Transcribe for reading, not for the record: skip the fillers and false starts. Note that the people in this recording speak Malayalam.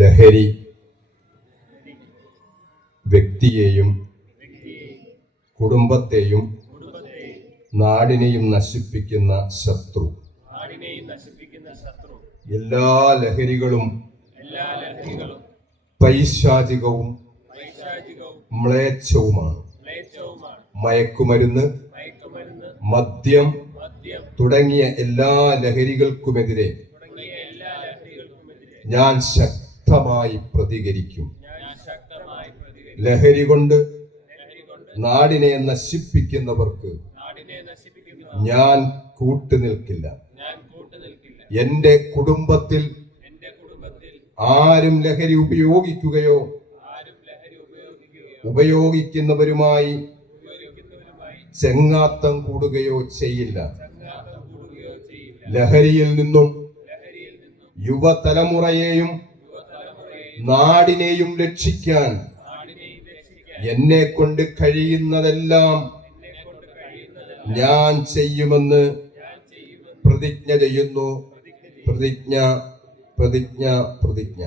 ലഹരി വ്യക്തിയെയും കുടുംബത്തെയും നാടിനെയും നശിപ്പിക്കുന്ന ശത്രു. എല്ലാ ലഹരികളും പൈശാചികവും മ്ലേച്ഛവുമാണ്. മയക്കുമരുന്ന്, മദ്യം തുടങ്ങിയ എല്ലാ ലഹരികൾക്കുമെതിരെ ഞാൻ ശക്തമായി പ്രതികരിക്കും. ലഹരി കൊണ്ട് നാടിനെ നശിപ്പിക്കുന്നവർക്ക് ഞാൻ കൂട്ടുനിൽക്കില്ല. എന്റെ കുടുംബത്തിൽ ആരും ലഹരി ഉപയോഗിക്കുകയോ ഉപയോഗിക്കുന്നവരുമായി ചെങ്ങാത്തം കൂടുകയോ ചെയ്യില്ല. ലഹരിയിൽ നിന്നും യുവതലമുറയെയും നാടിനെയും രക്ഷിക്കാൻ എന്നെ കൊണ്ട് കഴിയുന്നതെല്ലാം ഞാൻ ചെയ്യുമെന്ന് പ്രതിജ്ഞ ചെയ്യുന്നു. പ്രതിജ്ഞ പ്രതിജ്ഞ പ്രതിജ്ഞ.